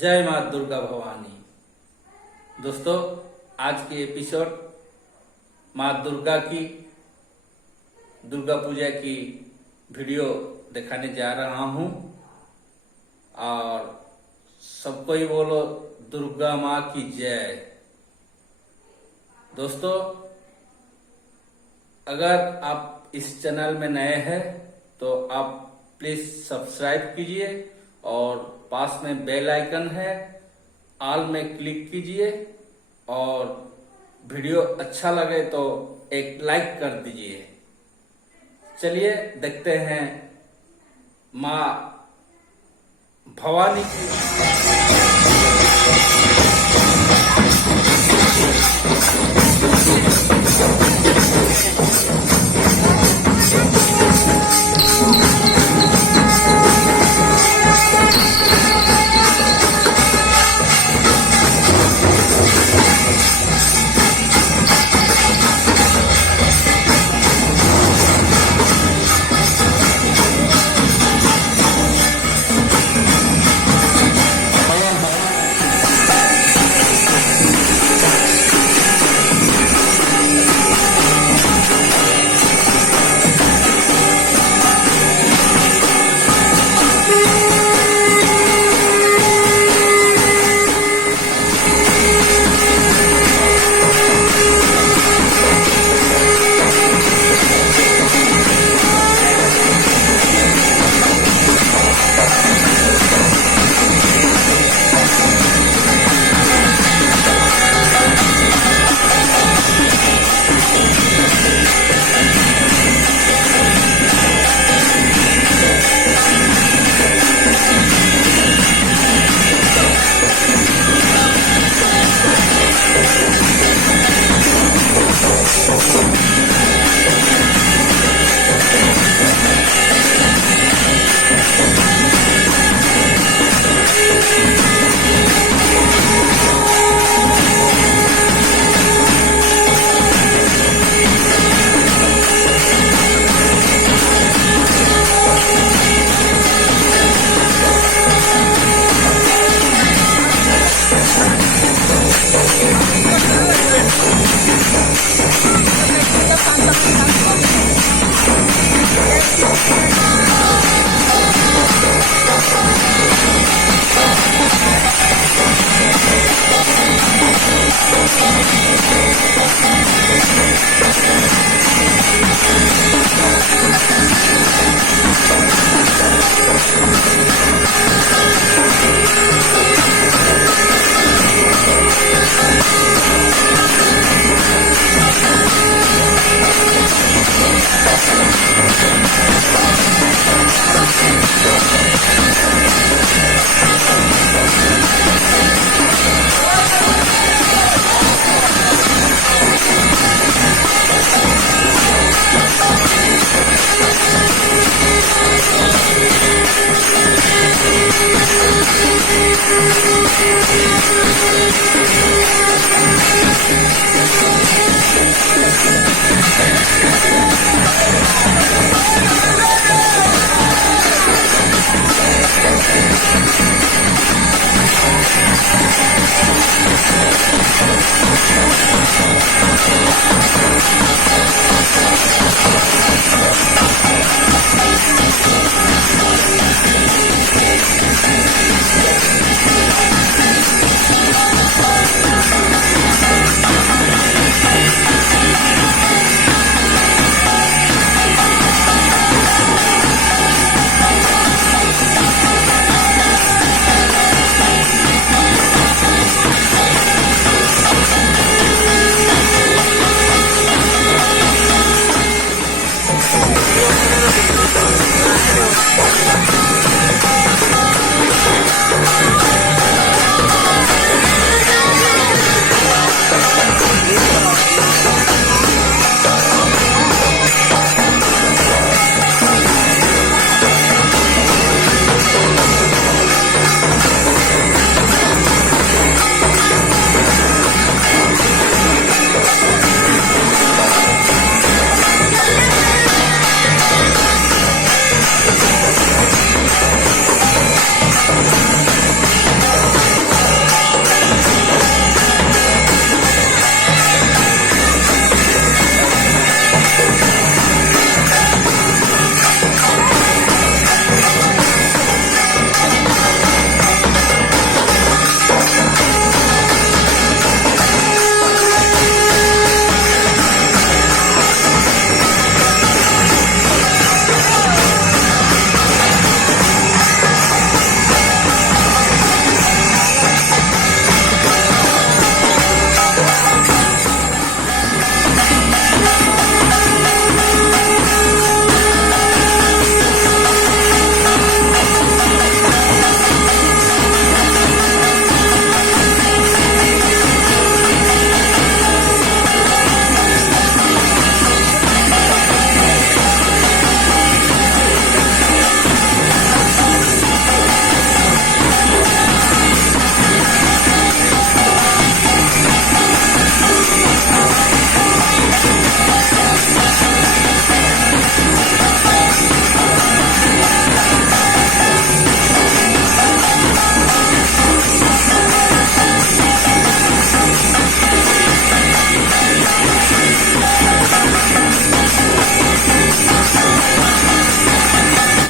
जय माँ दुर्गा भवानी। दोस्तों, आज के एपिसोड माँ दुर्गा की दुर्गा पूजा की वीडियो दिखाने जा रहा हूँ और सबको ही बोलो दुर्गा माँ की जय। दोस्तों, अगर आप इस चैनल में नए हैं तो आप प्लीज सब्सक्राइब कीजिए और पास में बेल आइकन है, ऑल में क्लिक कीजिए और वीडियो अच्छा लगे तो एक लाइक कर दीजिए। चलिए देखते हैं माँ भवानी की